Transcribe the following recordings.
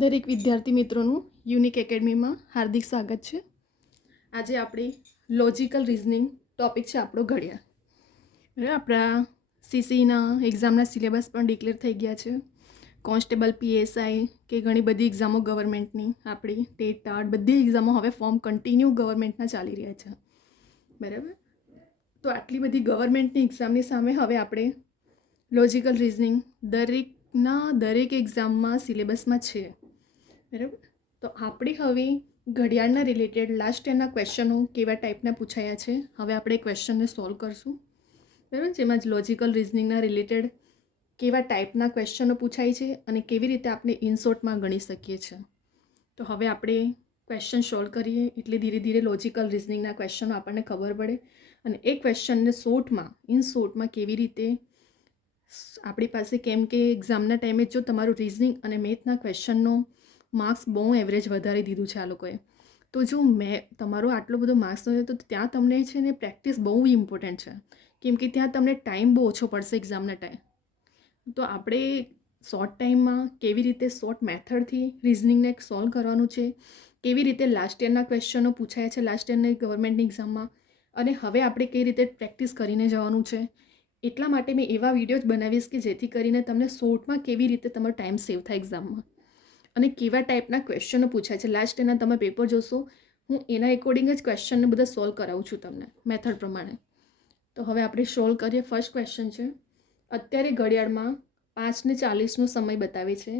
દરેક વિદ્યાર્થી મિત્રોનું યુનિક એકેડમીમાં હાર્દિક સ્વાગત છે. આજે આપણે લોજિકલ રિઝનિંગ ટૉપિક છે આપણો ઘડિયાળ. બરાબર, આપણા સીસીના એક્ઝામના સિલેબસ પણ ડિક્લેર થઈ ગયા છે. કોન્સ્ટેબલ, પીએસઆઈ કે ઘણી બધી એક્ઝામો ગવર્મેન્ટની, આપણી ટેટ ટાટ બધી એક્ઝામો હવે ફોર્મ કન્ટિન્યુ ગવર્મેન્ટના ચાલી રહ્યા છે. બરાબર, તો આટલી બધી ગવર્મેન્ટની એક્ઝામની સામે હવે આપણે લોજિકલ રિઝનિંગ દરેક એક્ઝામમાં સિલેબસમાં છે. બરાબર, તો આપણે હવે ઘડિયાળના રિલેટેડ લાસ્ટ યરના ક્વેશ્ચનો કેવા ટાઈપના પૂછાયા છે હવે આપણે ક્વેશ્ચનને સોલ્વ કરશું. બરાબર, જેમાં જ લોજિકલ રિઝનિંગના રિલેટેડ કેવા ટાઈપના ક્વેશ્ચનો પૂછાય છે અને કેવી રીતે આપણે ઇનશોર્ટમાં ગણી શકીએ છીએ. તો હવે આપણે ક્વેશ્ચન સોલ્વ કરીએ એટલે ધીરે ધીરે લોજિકલ રિઝનિંગના ક્વેશ્ચનો આપણને ખબર પડે અને એ ક્વેશ્ચનને ઇનશોર્ટમાં કેવી રીતે આપણી પાસે, કેમ કે એક્ઝામના ટાઈમે જો તમારું રિઝનિંગ અને મેથના ક્વેશ્ચનનો માર્ક્સ બહુ એવરેજ વધારી દીધું છે આ લોકોએ, તો જો તમારો આટલો બધો માર્ક્સ હોય તો ત્યાં તમને છે ને પ્રેક્ટિસ બહુ ઇમ્પોર્ટન્ટ છે, કેમ કે ત્યાં તમને ટાઈમ બહુ ઓછો પડશે એક્ઝામના ટાઈમ. તો આપણે શોર્ટ ટાઈમમાં કેવી રીતે શોર્ટ મેથડથી રિઝનિંગને સોલ્વ કરવાનું છે, કેવી રીતે લાસ્ટ યરના ક્વેશ્ચનો પૂછાયા છે લાસ્ટ યરની ગવર્મેન્ટની એક્ઝામમાં, અને હવે આપણે કઈ રીતે પ્રેક્ટિસ કરીને જવાનું છે. એટલા માટે મેં એવા વિડીયો જ બનાવીશ કે જેથી કરીને તમને શોર્ટમાં કેવી રીતે તમારો ટાઈમ સેવ થાય એક્ઝામમાં અને કેવા ટાઈપના ક્વેશ્ચનો પૂછાય છે. લાસ્ટ એના તમે પેપર જોશો, હું એના એકોર્ડિંગ જ ક્વેશ્ચનને બધા સોલ્વ કરાવું છું તમને મેથડ પ્રમાણે. તો હવે આપણે સોલ્વ કરીએ. ફર્સ્ટ ક્વેશ્ચન છે, અત્યારે ઘડિયાળમાં 5:40નો સમય બતાવે છે.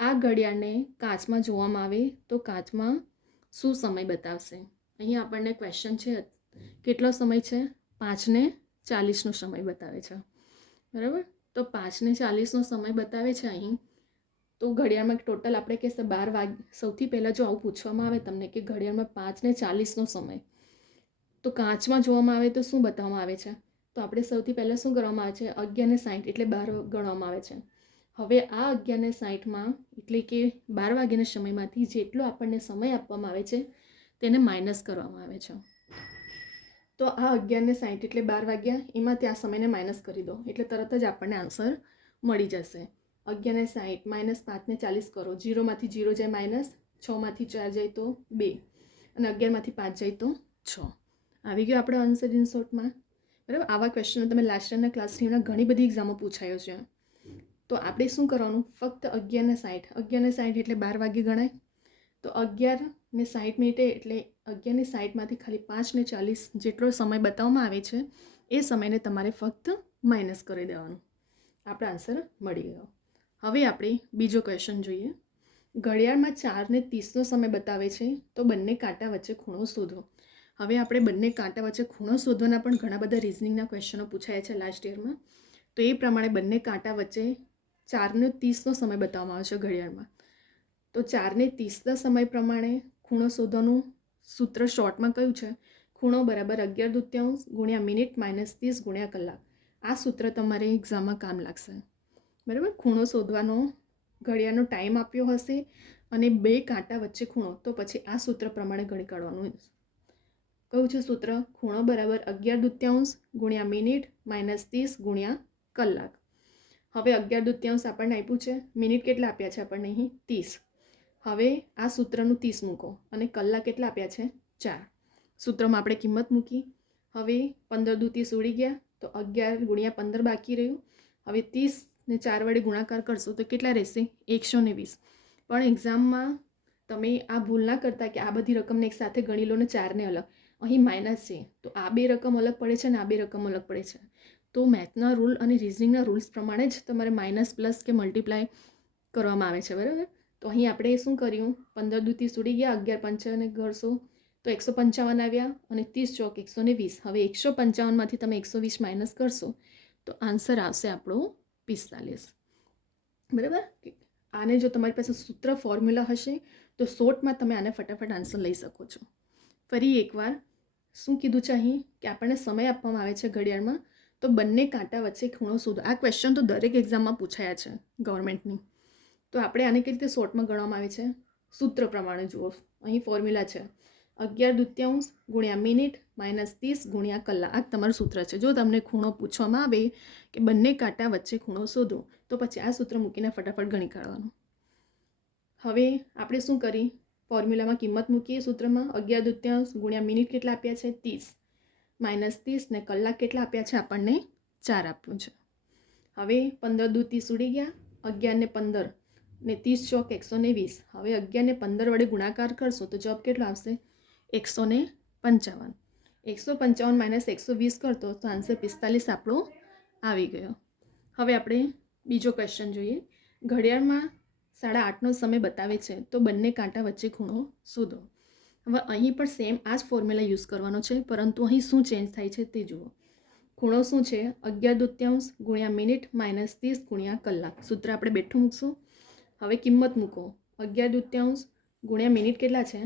આ ઘડિયાળને કાચમાં જોવામાં આવે તો કાચમાં શું સમય બતાવશે? અહીં આપણને ક્વેશ્ચન છે કેટલો સમય છે? 5:40નો સમય બતાવે છે. બરાબર, તો 5:40નો સમય બતાવે છે અહીં. તો ઘડિયાળમાં ટોટલ આપણે કહેશે 12 વાગે. સૌથી પહેલાં જો આવું પૂછવામાં આવે તમને કે ઘડિયાળમાં 5:40નો સમય, તો કાચમાં જોવામાં આવે તો શું બતાવવામાં આવે છે? તો આપણે સૌથી પહેલાં શું કરવામાં આવે છે? 11:60 એટલે 12 ગણવામાં આવે છે. હવે આ 11:60માં એટલે કે 12 વાગ્યાના સમયમાંથી જેટલો આપણને સમય આપવામાં આવે છે તેને માઇનસ કરવામાં આવે છે. તો આ 11:60 એટલે 12 વાગ્યા, એમાંથી આ સમયને માઇનસ કરી દો એટલે તરત જ આપણને આન્સર મળી જશે. 11:60 માઇનસ 5:40 કરો, 0માંથી 0 જાય માઇનસ, 6માંથી 4 જાય તો 2 અને 11માંથી 5 જાય તો 6. આવી ગયો આપણો આન્સર ઇનશોર્ટમાં. બરાબર, આવા ક્વેશ્ચનો તમે લાસ્ટ યરના ક્લાસના ઘણી બધી એક્ઝામો પૂછાયો છે. તો આપણે શું કરવાનું? ફક્ત 11:60 એટલે 12 વાગે ગણાય. તો 11:60 એટલે 11:60માંથી ખાલી 5:40 જેટલો સમય બતાવવામાં આવે છે એ સમયને તમારે ફક્ત માઇનસ કરી દેવાનું. આપણો આન્સર મળી ગયો. હવે આપણે બીજો ક્વેશ્ચન જોઈએ. ઘડિયાળમાં 4:30નો સમય બતાવે છે તો બંને કાંટા વચ્ચે ખૂણો શોધો. હવે આપણે બંને કાંટા વચ્ચે ખૂણો શોધવાના પણ ઘણા બધા રિઝનિંગના ક્વેશ્ચનો પૂછાયા છે લાસ્ટ યરમાં. તો એ પ્રમાણે બંને કાંટા વચ્ચે 4:30નો સમય બતાવવામાં આવે છે ઘડિયાળમાં. તો 4:30ના સમય પ્રમાણે ખૂણો શોધવાનું સૂત્ર શોર્ટમાં કયું છે? ખૂણો બરાબર 11/2 ગુણ્યા મિનિટ માઇનસ 30 ગુણ્યા કલાક. આ સૂત્ર તમારે એક્ઝામમાં કામ લાગશે. બરાબર, ખૂણો શોધવાનો ઘડિયાળનો ટાઈમ આપ્યો હશે અને બે કાંટા વચ્ચે ખૂણો, તો પછી આ સૂત્ર પ્રમાણે ગણી કાઢવાનું. કયું છે સૂત્ર? ખૂણો બરાબર 11/2 ગુણ્યા મિનિટ માઇનસ 30 ગુણ્યા કલાક. હવે 11/2 આપણને આપ્યું છે, મિનિટ કેટલા આપ્યા છે આપણને અહીં? 30. હવે આ સૂત્રનું 30 મૂકો અને કલાક કેટલા આપ્યા છે? 4. સૂત્રમાં આપણે કિંમત મૂકી. હવે 15×2 ઉડી ગયા તો 11 ગુણ્યા 15 બાકી રહ્યું. હવે 30ને 4 વડે ગુણાકાર કરશો તો કેટલા રહેશે? 120. પણ એક્ઝામમાં તમે આ ભૂલ ના કરતા કે આ બધી રકમને એક સાથે ગણી લો ને 4ને અલગ. અહીં માઇનસ છે તો આ બે રકમ અલગ પડે છે અને આ બે રકમ અલગ પડે છે. તો મેથના રૂલ અને રિઝનિંગના રૂલ્સ પ્રમાણે જ તમારે માઇનસ, પ્લસ કે મલ્ટીપ્લાય કરવામાં આવે છે. બરાબર, તો અહીં આપણે શું કર્યું? 15×2 ઉડી ગયા, 11×5 કરશો તો 155 આવ્યા અને 30 ચોક 120. હવે 155માંથી તમે 120 માઇનસ કરશો તો આન્સર આવશે આપણો 45. બરાબર, આને જો તમારી પાસે સૂત્ર ફોર્મ્યુલા હશે તો શોર્ટમાં તમે આને ફટાફટ આન્સર લઈ શકો છો. ફરી એકવાર શું કીધું છે અહીં કે આપણને સમય આપવામાં આવે છે ઘડિયાળમાં, તો બંને કાંટા વચ્ચે ખૂણો શોધો. આ ક્વેશ્ચન તો દરેક એક્ઝામમાં પૂછાયા છે ગવર્મેન્ટની. તો આપણે આને કઈ રીતે શોર્ટમાં ગણવામાં આવે છે? સૂત્ર પ્રમાણે જુઓ, અહીં ફોર્મ્યુલા છે 11/2 ગુણ્યા મિનિટ માઇનસ 30 ગુણ્યા કલાક. આ તમારું સૂત્ર છે. જો તમને ખૂણો પૂછવામાં આવે કે બંને કાંટા વચ્ચે ખૂણો શોધો તો પછી આ સૂત્ર મૂકીને ફટાફટ ગણી કાઢવાનું. હવે આપણે શું કરી, ફોર્મ્યુલામાં કિંમત મૂકીએ સૂત્રમાં, 11/2 ગુણ્યા મિનિટ કેટલા આપ્યા છે 30 માઇનસ 30 ને કલાક કેટલા આપ્યા છે આપણને 4 આપ્યું છે. હવે 15×2 = 30 ઉડી ગયા, 11 ને 15 ને 30 ચોક 120. હવે 11 ને 15 વડે ગુણાકાર કરશો તો જવાબ કેટલો આવશે 155. 155 માઇનસ 120 કરતો તો આન્સર 45 આપણો આવી ગયો. હવે આપણે બીજો ક્વેશ્ચન જોઈએ. ઘડિયાળમાં 8:30નો સમય બતાવે છે તો બંને કાંટા વચ્ચે ખૂણો શોધો. હવે અહીં પણ સેમ આ જ ફોર્મ્યુલા યુઝ કરવાનો છે, પરંતુ અહીં શું ચેન્જ થાય છે તે જુઓ. ખૂણો શું છે 11/2 ગુણ્યા મિનિટ માઇનસ 30 ગુણ્યા કલાક. સૂત્ર આપણે બેઠું મૂકશું. હવે કિંમત મૂકો, 11/2 ગુણ્યા મિનિટ કેટલા છે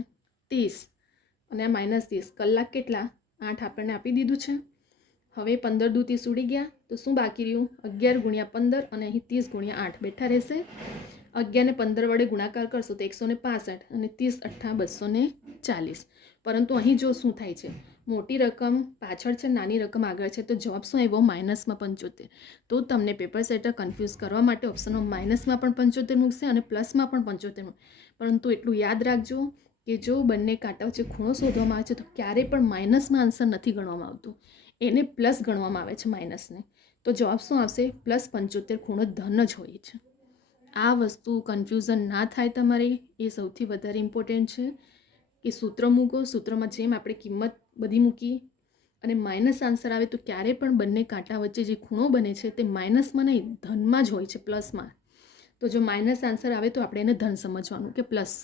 30 અને માઇનસ 30, કલાક કેટલા 8 આપણને આપી દીધું છે. હવે 15×2 = 30 ઉડી ગયા તો શું બાકી રહ્યું 11 ગુણ્યા 15 અને અહીં 30 ગુણ્યા 8 બેઠા રહેશે. 11 ને 15 વડે ગુણાકાર કરશો તો 165 અને 30 × 8 240. પરંતુ અહીં જો શું થાય છે, મોટી રકમ પાછળ છે, નાની રકમ આગળ છે, તો જવાબ શું આવ્યો માઇનસમાં 75. તો તમને પેપર સેટર કન્ફ્યુઝ કરવા માટે ઓપ્શનમાં માઇનસમાં પણ 75 મૂકશે અને પ્લસમાં પણ 75 મૂકશે. પરંતુ એટલું યાદ રાખજો કે જો બંને કાંટા વચ્ચે ખૂણો શોધવામાં આવે છે તો ક્યારેય પણ માઇનસમાં આન્સર નથી ગણવામાં આવતું, એને પ્લસ ગણવામાં આવે છે માઇનસને. તો જવાબ શું આવશે +75. ખૂણો ધન જ હોય છે. આ વસ્તુ કન્ફ્યુઝન ના થાય તમારે, એ સૌથી વધારે ઇમ્પોર્ટન્ટ છે કે સૂત્ર મૂકો, સૂત્રમાં જેમ આપણે કિંમત બધી મૂકી અને માઇનસ આન્સર આવે તો ક્યારેય પણ બંને કાંટા વચ્ચે જે ખૂણો બને છે તે માઇનસમાં નહીં ધનમાં જ હોય છે, પ્લસમાં. તો જો માઇનસ આન્સર આવે તો આપણે એને ધન સમજવાનું કે પ્લસ.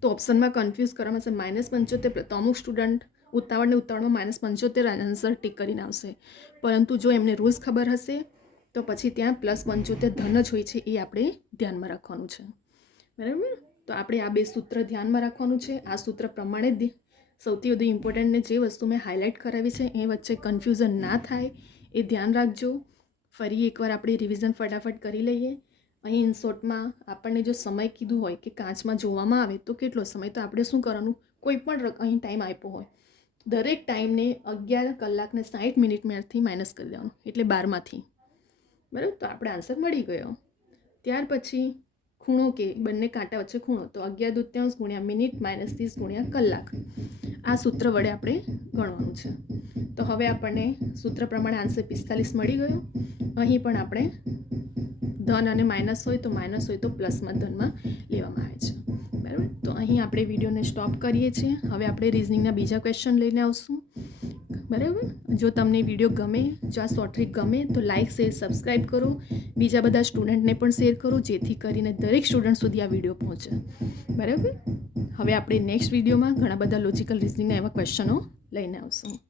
તો ઓપ્શનમાં કન્ફ્યુઝ કરવામાં આવશે -75. તો અમુક સ્ટુડન્ટ ઉતાવળમાં -75 આન્સર ટીક કરીને આવશે, પરંતુ જો એમને રૂલ્સ ખબર હશે તો પછી ત્યાં +75 ધન જ હોય છે, એ આપણે ધ્યાનમાં રાખવાનું છે. બરાબર. તો આપણે આ બે સૂત્ર ધ્યાનમાં રાખવાનું છે. આ સૂત્ર પ્રમાણે જ સૌથી વધુ ઇમ્પોર્ટન્ટને જે વસ્તુ મેં હાઇલાઇટ કરાવી છે એ વચ્ચે કન્ફ્યુઝન ના થાય એ ધ્યાન રાખજો. ફરી એકવાર આપણે રિવિઝન ફટાફટ કરી લઈએ. અહીં ઇનશોર્ટમાં આપણને જો સમય કીધું હોય કે કાચમાં જોવામાં આવે તો કેટલો સમય, તો આપણે શું કરવાનું, કોઈ પણ અહીં ટાઈમ આપ્યો હોય દરેક ટાઈમને 11 કલાક ને 60 મિનિટમાંથી માઇનસ કરી દેવાનું, એટલે 12માંથી. બરાબર. તો આપણે આન્સર મળી ગયો. ત્યાર પછી ખૂણો કે બંને કાંટા વચ્ચે ખૂણો, તો 11/2 ગુણ્યા મિનિટ માઇનસ 30 ગુણ્યા કલાક. આ સૂત્ર વડે આપણે ગણવાનું છે. તો હવે આપણને સૂત્ર પ્રમાણે આન્સર 45 મળી ગયો. અહીં પણ આપણે ધન અને માઇનસ હોય તો માઇનસ હોય તો પ્લસમાં ધનમાં લેવામાં આવે છે. બરાબર. તો અહીં આપણે વિડીયોને સ્ટોપ કરીએ છીએ. હવે આપણે રિઝનિંગના બીજા ક્વેશ્ચન લઈને આવશું. બરાબર. જો તમને વિડીયો ગમે, જો આ શોર્ટ ટ્રીક ગમે તો લાઇક, શેર, સબસ્ક્રાઈબ કરો. બીજા બધા સ્ટુડન્ટને પણ શેર કરો જેથી કરીને દરેક સ્ટુડન્ટ સુધી આ વિડીયો પહોંચે. બરાબર. હવે આપણે નેક્સ્ટ વિડીયોમાં ઘણા બધા લોજિકલ રિઝનિંગના એવા ક્વેશ્ચનો લઈને આવશું.